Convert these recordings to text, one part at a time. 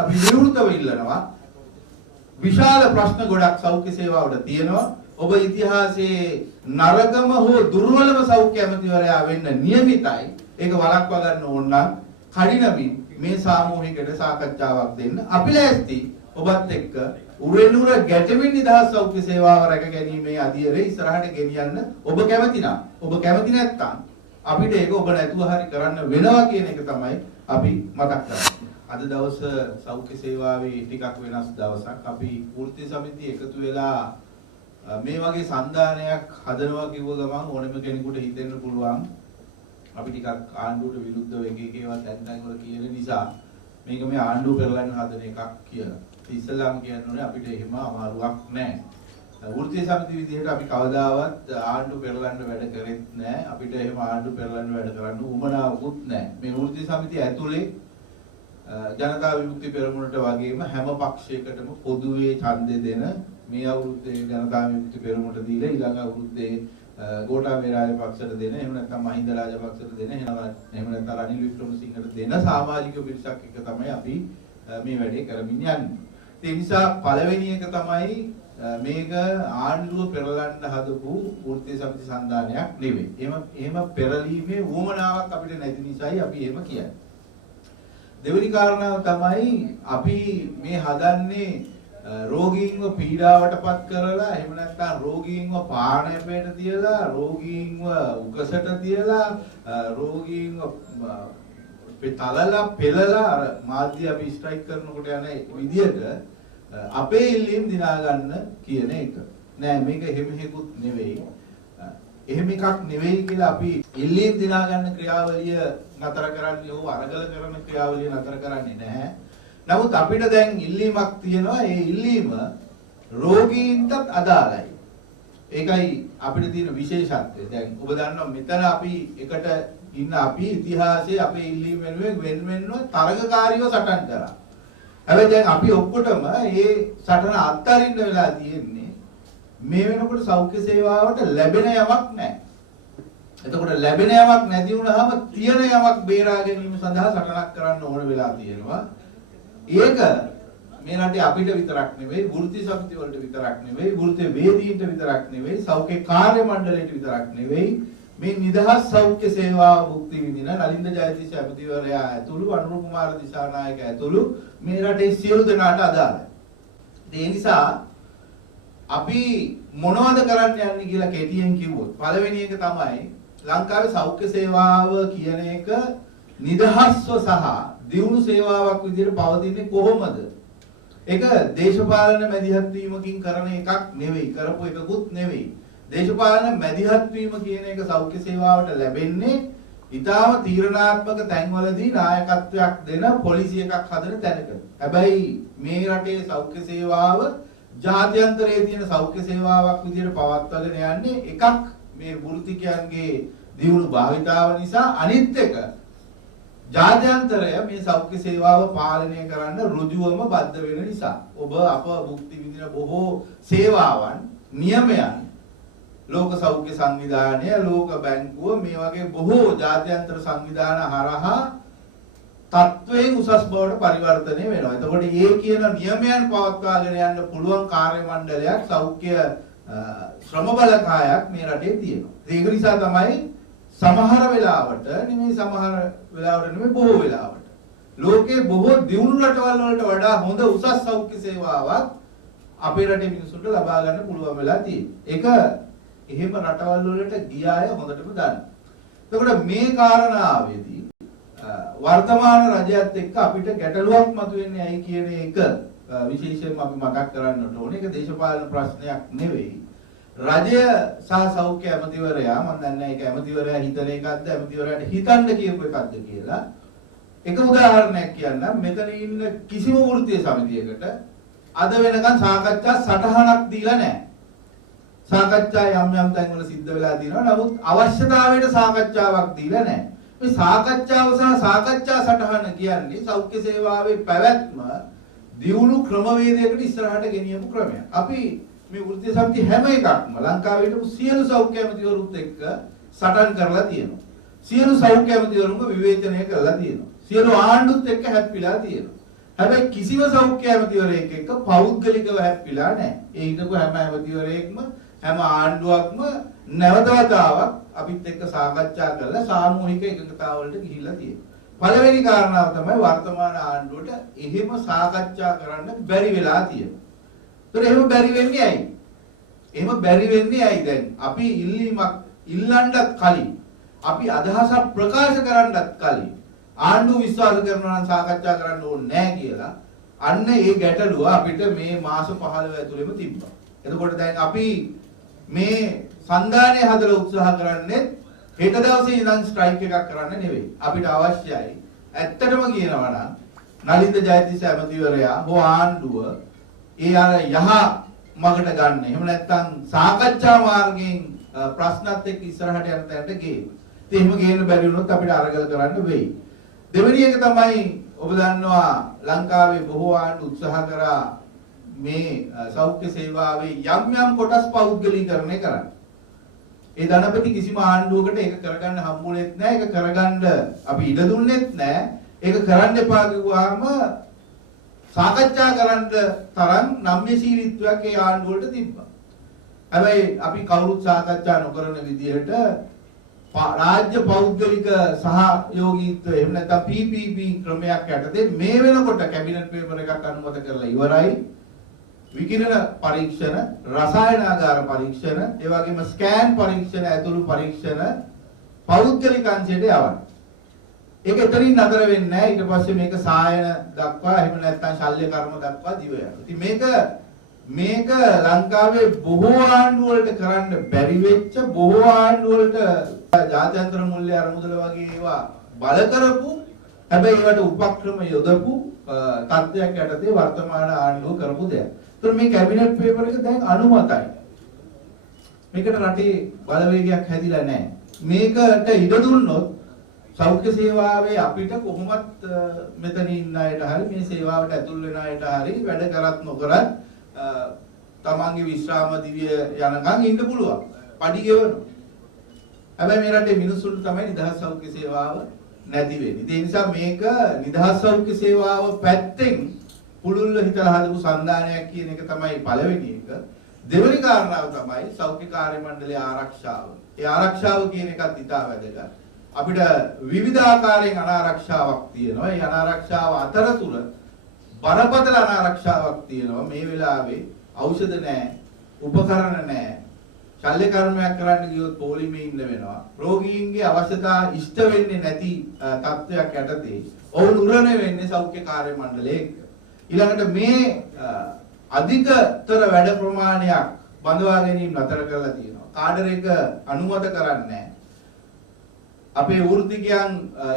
අපි විවෘතව ඉල්ලනවා. විශාල ප්‍රශ්න ගොඩක් සෞඛ්‍ය සේවාවට තියෙනවා. ඔබ ඉතිහාසයේ නරකම හෝ දුර්වලම සෞඛ්‍ය ඇමතිවරයා වෙන්න නියමිතයි. ඒක වළක්වා ගන්න ඕන නම් කඩිනමින් මේ සාමූහිකයට සාකච්ඡාවක් දෙන්න. අපි ලෑස්ති ඔබත් එක්ක උරෙනුර ගැටෙමින් නිදහස් සෞඛ්‍ය සේවාව රැකගැනීමේ අධියරේ ඉස්සරහට ගෙනියන්න ඔබ කැමති නම්. ඔබ කැමති නැත්නම් අපිට ඒක ඔබ නැතුව හරි කරන්න වෙනවා කියන එක තමයි අපි මතක් කරන්නේ. අද දවස සෞඛ්‍ය සේවාවේ ටිකක් වෙනස් දවසක්. අපි වෘත්ති සමිතිය එකතු වෙලා මේ වගේ සන්දානයක් හදනවා කිව්ව ගමන් ඕනෙම කෙනෙකුට හිතෙන්න පුළුවන් අපි ටිකක් ආණ්ඩුවට විරුද්ධව එක එක ඒවා තැන් වල කියන නිසා මේක මේ ආණ්ඩුව පෙරලන්න හදන එකක් කියලා. ඉස්ලාම් කියන්නේ අපිට එහෙම අමාරුවක් නැහැ. වෘත්ති සමිතිය විදිහට අපි කවදාවත් ආණ්ඩුව පෙරලන්න වැඩ කරෙත් නැහැ. අපිට එහෙම ආණ්ඩුව පෙරලන්න වැඩ කරන්න උවමනාවකුත් නැහැ. මේ වෘත්ති සමිතිය ඇතුලේ ජනතා විමුක්ති පෙරමුණට වගේම හැම පක්ෂයකටම පොදුවේ ඡන්දය දෙන මේ අවුරුද්දේ ජනතා විමුක්ති පෙරමුණට දීලා ඊළඟ අවුරුද්දේ ගෝඨාභය රාජපක්ෂට දෙන, එහෙම නැත්නම් මහින්ද රාජපක්ෂට දෙන, එහෙම නැත්නම් රනිල් වික්‍රමසිංහට දෙන සමාජික පිරිසක් එක තමයි අපි මේ වැඩේ කරමින් යන්නේ. ඒ නිසා පළවෙනි එක තමයි මේක ආණ්ඩුව පෙරලන්න හදපු වෘත්ති සමිති සන්දානයක් නෙවෙයි. එහෙම පෙරලීමේ වුවමනාවක් අපිට නැති නිසායි අපි එහෙම කියන්නේ. දෙවෙනි කාරණාව තමයි අපි මේ හදන්නේ රෝගීන්ව පීඩාවටපත් කරලා, එහෙම නැත්නම් රෝගීන්ව පානයපේට තියලා, රෝගීන්ව උකසට තියලා, රෝගීන්ව තලලා පෙළලා අර මාධ්‍ය අපි ස්ට්‍රයික් කරනකොට යන විදියට අපේ ඉල්ලීම් දිනා ගන්න කියන එක. නෑ මේක එහෙම හේකුත් නෙවෙයි. එහෙම එකක් නෙවෙයි කියලා අපි ඉල්ලීම් දිනා ගන්න ක්‍රියාවලිය නතර කරන්නේ හෝ අරගල කරන ක්‍රියාවලිය නතර කරන්නේ නැහැ. නමුත් අපිට දැන් ඉල්ලීමක් තියෙනවා. ඒ ඉල්ලීම රෝගීන්ටත් අදාළයි. ඒකයි අපිට තියෙන විශේෂත්වය. දැන් ඔබ දන්නවා මෙතන අපි එකට ඉන්න අපි ඉතිහාසයේ අපේ ඉල්ලීම් වෙනුවෙන් වෙනව තරගකාරීව සටන් කරා. හැබැයි දැන් අපි ඔක්කොටම මේ සටන අත්හරින්න වෙලා තියෙන්නේ. මේ වෙනකොට සෞඛ්‍ය සේවාවට ලැබෙන යමක් නැහැ. එතකොට ලැබෙන යමක් නැති වුණාම තියෙන යමක් බේරා ගැනීම සඳහා සටනක් කරන්න ඕන වෙලා තියෙනවා. ඒක මේ රටේ අපිට විතරක් නෙවෙයි, වෘත්ති සමිති වලට විතරක් නෙවෙයි, වෘත්ති වේදීන්ට විතරක් නෙවෙයි, සෞඛ්‍ය කාර්ය මණ්ඩලයට විතරක් නෙවෙයි, මේ නිදහස් සෞඛ්‍ය සේවාව භුක්ති විඳින නලින්ද ජයතිස්ස ඇමතිවරයා ඇතුළු, අනුර කුමාර දිසානායක ඇතුළු මේ රටේ සියලු දෙනාට අදාළයි. ඒ නිසා අපි මොනවද කරන්න යන්නේ කියලා කෙටියෙන් කිව්වොත් පළවෙනි එක තමයි ලංකාවේ සෞඛ්‍ය සේවාව කියන එක නිදහස්ව සහ දියුණු සේවාවක් විදිහට පවතින්නේ කොහොමද? ඒක දේශපාලන මැදිහත් වීමකින් කරන එකක් නෙවෙයි, කරපු එකකුත් නෙවෙයි. දේශපාලන මැදිහත් වීම කියන එක සෞඛ්‍ය සේවාවට ලැබෙන්නේ ඊටාම තීරණාත්මක තැන්වලදී නායකත්වයක් දෙන පොලිසිය එකක් හදන තැනක. හැබැයි මේ රටේ සෞඛ්‍ය සේවාව ජාත්‍යන්තරයේ තියෙන සෞඛ්‍ය සේවාවක් විදිහට පවත්වාගෙන යන්නේ එකක් මේ වෘත්තිකයන්ගේ දියුණු භාවිතාව නිසා, අනිත් එක ජාත්‍යන්තරය මේ සෞඛ්‍ය සේවාව පාලනය කරන්න ඍජුවම බද්ධ වෙන නිසා. ඔබ අප භුක්ති විඳින බොහෝ සේවාවන්, නියමයන් ලෝක සෞඛ්‍ය සංවිධානය, ලෝක බැංකුව මේ වගේ බොහෝ ජාත්‍යන්තර සංවිධාන හරහා තත්වයෙන් උසස් බවට පරිවර්තනය වෙනවා. එතකොට මේ කියන නියමයන් පවත්වාගෙන යන්න පුළුවන් කාර්ය මණ්ඩලයක්, සෞඛ්‍ය ශ්‍රම බලකායක් මේ රටේ තියෙනවා. ඒක නිසා තමයි සමහර වෙලාවට නෙමෙයි බොහෝ වෙලාවට ලෝකයේ බොහෝ දියුණු රටවල් වලට වඩා හොඳ උසස් සෞඛ්‍ය සේවාවක් අපේ රටේ මිනිසුන්ට ලබා ගන්න පුළුවන් වෙලා තියෙනවා. ඒක එහෙම රටවල් වලට ගිය අය හොඳටම දන්නවා. එතකොට මේ කාරණාවේදී වර්තමාන රජයත් එක්ක අපිට ගැටලුවක් මතුවෙන්නේ ඇයි කියන එක විශේෂයෙන්ම අපි මතක් කරන්නට ඕනේ. ඒක දේශපාලන ප්‍රශ්නයක් නෙවෙයි. රජය සහ සෞඛ්‍ය ඇමතිවරයා, මම දන්නේ ඒක ඇමතිවරයා හිතන එකක්ද, ඇමතිවරයාට හිතන්න කියපු එකක්ද කියලා. එක උදාහරණයක් කියන්නම්. මෙතන ඉන්න කිසිම වෘත්තීය සමිතියකට අද වෙනකන් සාකච්ඡා සටහනක් දීලා නැහැ. සාකච්ඡා යම් තැන්වල සිද්ධ වෙලා තියෙනවා. නමුත් අවශ්‍යතාවයට සාකච්ඡාවක් දීලා නැහැ. මේ සාකච්ඡාව සහ සාකච්ඡා සටහන කියන්නේ සෞඛ්‍ය සේවාවේ පැවැත්ම දියුණු ක්‍රමවේදයකට ඉස්සරහට ගෙනියමු ක්‍රමයක්. අපි මේ වෘත්තීය සමිති හැම එකක්ම ලංකාවේ හිටපු සියලු සෞඛ්‍ය ඇමතිවරුත් එක්ක සටන් කරලා තියෙනවා. සියලු සෞඛ්‍ය ඇමතිවරුන්ව විවේචනය කරලා තියෙනවා. සියලු ආණ්ඩුත් එක්ක හැප්පිලා තියෙනවා. හැබැයි කිසිම සෞඛ්‍ය ඇමතිවරයෙක් එක්ක පෞද්ගලිකව හැප්පිලා නැහැ. ඒ හිටපු හැම ඇමතිවරයෙක්ම හැම ආණ්ඩුවක්ම නැවත වතාවක් අපිත් එක්ක සාකච්ඡා කරලා සාමූහික එකඟතාවලට ගිහිල්ලා තියෙනවා. පළවෙනි කාරණාව තමයි වර්තමාන ආණ්ඩුවට එහෙම සාකච්ඡා කරන්න බැරි වෙලා තියෙනවා. ඒතර එහෙම බැරි වෙන්නේ ඇයි? එහෙම බැරි වෙන්නේ ඇයි දැන්? අපි ඉල්ලීමක් ඉල්ලන්නත් කලින් අපි අදහසක් ප්‍රකාශ කරන්නත් කලින් ආණ්ඩුව විශ්වාස කරනවා නම් සාකච්ඡා කරන්න ඕනේ නැහැ කියලා අන්න ඒ ගැටලුව අපිට මේ මාස 15 ඇතුළෙම තිබ්බා. එතකොට දැන් අපි මේ සංධානය හදලා උත්සාහ කරන්නේ හෙට දවසේ ඉඳන් ස්ට්‍රයික් එකක් කරන්න නෙවෙයි. අපිට අවශ්‍යයි ඇත්තටම කියනවා නම් නලින්ද ජයතිස්ස ඇමතිවරයා හෝ ආණ්ඩුව ඒ අර යහ මගට ගන්න. එහෙම නැත්නම් සාකච්ඡා මාර්ගයෙන් ප්‍රශ්නත් එක්ක ඉස්සරහට යන තැනට ගේන්න. ඉතින් එහෙම ගේන්න බැරි වුණොත් අපිට අරගල කරන්න වෙයි. දෙවෙනි එක තමයි ඔබ දන්නවා ලංකාවේ බොහෝ ආණ්ඩු උත්සාහ කරා මේ සෞඛ්‍ය සේවාවේ යම් කොටස් පෞද්ගලීකරණය කරන්න. ඒ ධනපති කිසිම ආණ්ඩුවකට ඒක කරගන්න හම්බුනේත් නැහැ. ඒක කරගන්න අපි ඉඩ දුන්නෙත් නැහැ. ඒක කරන්න එපා කිව්වහම සාකච්ඡා කරන්න තරම් නම්‍යශීලීත්වයක් ඒ ආණ්ඩුවලට තිබ්බා. හැබැයි අපි කවුරුත් සාකච්ඡා නොකරන විදිහට රාජ්‍ය පෞද්ගලික සහයෝගීත්වය එහෙම නැත්නම් PPP ක්‍රමයක් යටතේ මේ වෙනකොට කැබිනට් පේපර් එකක් අනුමත කරලා ඉවරයි. විකිරණ පරීක්ෂණ, රසායනාගාර පරීක්ෂණ, ඒ වගේම ස්කෑන් පරීක්ෂණ ඇතුළු පරීක්ෂණ පෞද්ගලික අංශයට යවන්න. ඒක එතනින් නතර වෙන්නේ නැහැ. ඊට පස්සේ මේක සායන දක්වා එහෙම නැත්නම් ශල්‍ය කර්ම දක්වා දිව යනවා. ඉතින් මේක ලංකාවේ බොහෝ ආණ්ඩු වලට කරන්න බැරි වෙච්ච බොහෝ ආණ්ඩු වලට ජාත්‍යන්තර මූල්‍ය අරමුදල වගේ ඒවා බල කරපු හැබැයි ඒවට උපක්‍රම යොදපු තත්ත්වයක් යටතේ වර්තමාන ආණ්ඩුව කරපු දෙයක්. ඒතර මේ කැබිනට් පේපර් එක දැන් අනුමතයි. මේකට රටේ බලවේගයක් හැදිලා නැහැ. මේකට ඉඩ දුන්නොත් සෞඛ්‍ය සේවාවේ අපිට කොහොමත් මෙතන ඉන්න අයට හරි මේ සේවාවට ඇතුල් වෙන අයට හරි වැඩ කරත් නොකරත් තමන්ගේ විශ්‍රාම දිවිය යනකම් ඉන්න පුළුවන්. පඩි ගෙවනවා. හැබැයි මේ රටේ මිනිස්සුන්ට තමයි නිදහස් සෞඛ්‍ය සේවාව නැති වෙන්නේ. ඒ නිසා මේක නිදහස් සෞඛ්‍ය සේවාව පැත්තෙන් පුළුල්ව හිතලා හදපු සන්දානයක් කියන එක තමයි පළවෙනි එක. දෙවෙනි කාරණාව තමයි සෞඛ්‍ය කාර්ය මණ්ඩලයේ ආරක්ෂාව. ඒ ආරක්ෂාව කියන එකත් ඉතා වැදගත්. අපිට විවිධ ආකාරයෙන් අනාරක්ෂාවක් තියෙනවා. ඒ අනාරක්ෂාව අතරතුර බරපතල අනාරක්ෂාවක් තියෙනවා. මේ වෙලාවේ ඖෂධ නැහැ, උපකරණ නැහැ. ශල්‍ය කර්මයක් කරන්න ගියොත් පොලිමේ ඉන්න වෙනවා. රෝගීන්ගේ අවශ්‍යතා ඉෂ්ට වෙන්නේ නැති තත්ත්වයක් යටතේ ඔවුන් උරණ වෙන්නේ සෞඛ්‍ය කාර්ය මණ්ඩලයේ. ඊළඟට මේ අධිකතර වැඩ ප්‍රමාණයක් බඳවා ගැනීම නතර කරලා තියෙනවා. කාඩර් එක අනුමත කරන්නේ නැහැ. අපේ වෘත්තිකයන්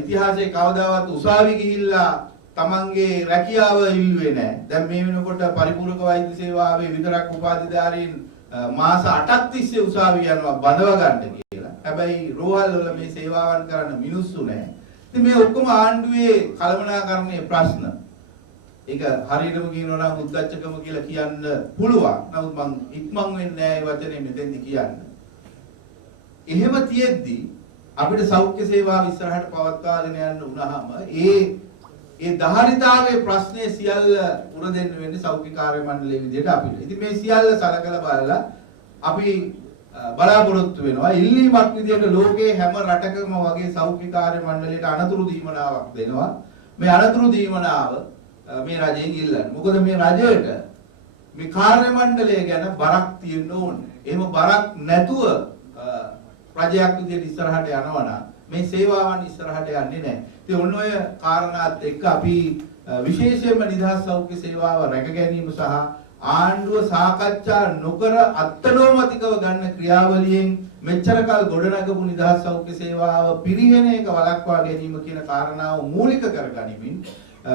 ඉතිහාසයේ කවදාවත් උසාවි ගිහිල්ලා තමන්ගේ රැකියාව ඉල්ලුවේ නැහැ. දැන් මේ වෙනකොට පරිපූර්ණක වෛද්‍ය සේවාවේ විතරක් උපාධිධාරීන් මාස 8ක් තිස්සේ උසාවි යනවා බඳව ගන්න කියලා. හැබැයි රෝහල් වල මේ සේවාවන් කරන්න මිනිස්සු නැහැ. ඉතින් මේ ඔක්කොම ආණ්ඩුවේ කළමනාකරණයේ ප්‍රශ්න. ඒක හරියටම කියනවා නම් උද්දච්චකම කියලා කියන්න පුළුවන්. නමුත් මං ඉක්මන් වෙන්නේ නැහැ මේ වචනේ මෙතෙන්දි කියන්න. එහෙම තියෙද්දි අපිට සෞඛ්‍ය සේවාව ඉස්සරහට පවත්වාගෙන යන්න වුණාම ඒ ධාරිතාවයේ ප්‍රශ්නේ සියල්ල උර දෙන්න වෙන්නේ සෞඛ්‍ය කාර්ය මණ්ඩලයේ විදිහට අපිට. ඉතින් මේ සියල්ල සලකලා බලලා අපි බලාපොරොත්තු වෙනවා ඉල්ලීමක් විදිහට ලෝකයේ හැම රටකම වගේ සෞඛ්‍ය කාර්ය මණ්ඩලයට අනතුරු දීමනාවක් දෙනවා. මේ අනතුරු දීමනාව මේ රජයෙන් ඉල්ලන්නේ. මොකද මේ රජයට මේ කාර්ය මණ්ඩලය ගැන බරක් තියෙන්න ඕනේ. එහෙම බරක් නැතුව රජයක් විදිහට ඉස්සරහට යනවා නම් මේ සේවාවන් ඉස්සරහට යන්නේ නැහැ. ඉතින් ඔන්න ඔය කාරණාත් එක්ක අපි විශේෂයෙන්ම නිදහස් සෞඛ්‍ය සේවාව රැක ගැනීම සහ ආණ්ඩුව සාකච්ඡා නොකර අත්නෝමතිකව ගන්න ක්‍රියාවලියෙන් මෙච්චර කල් ගොඩනගපු නිදහස් සෞඛ්‍ය සේවාව පිරිහෙන එක වළක්වා ගැනීම කියන කාරණාව මූලික කරගනිමින්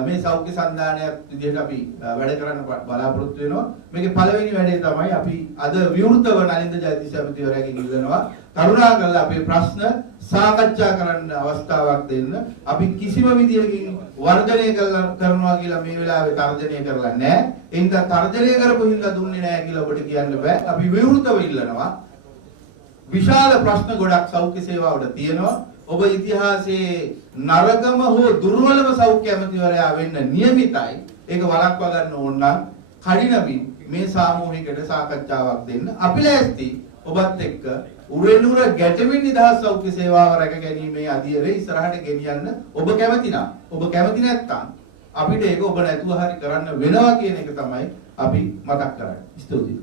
මේ සෞඛ්‍ය සන්ධානයක් විදිහට අපි වැඩ කරන්න බලාපොරොත්තු වෙනවා. මේකේ පළවෙනි වැඩේ තමයි අපි අද විවෘතව නලින්ද ජයතිස්ස ඇමතිවරයාගෙන් ඉල්ලනවා කරුණාකරලා අපේ ප්‍රශ්න සාකච්ඡා කරන්න අවස්ථාවක් දෙන්න. අපි කිසිම විදියකින් වර්ධනය කරනවා කියලා මේ වෙලාවේ තර්ජනය කරලා නැහැ. ඒ හින්දා තර්ජනය කරපු හින්දා දුන්නේ නැහැ කියලා ඔබට කියන්න බෑ. අපි විවෘතව ඉල්ලනවා. විශාල ප්‍රශ්න ගොඩක් සෞඛ්‍ය සේවාවට තියෙනවා. ඔබ ඉතිහාසයේ නරකම හෝ දුර්වලම සෞඛ්‍ය ඇමතිවරයා වෙන්න නියමිතයි. ඒක වළක්වා ගන්න ඕන නම් කඩිනමින් මේ සාමූහිකට සාකච්ඡාවක් දෙන්න අපි ලෑස්ති. ඔබත් එක්ක උරෙනුර ගැටෙමින් නිදහස් සෞඛ්‍ය සේවාව රැකගැනීමේ අධියරේ ඉස්සරහට ගෙනියන්න ඔබ කැමති නම්, ඔබ කැමති නැත්නම් අපිට ඒක ඔබ නැතුව හරි කරන්න වෙනවා කියන එක තමයි අපි මතක් කරන්නේ. ස්තුතියි.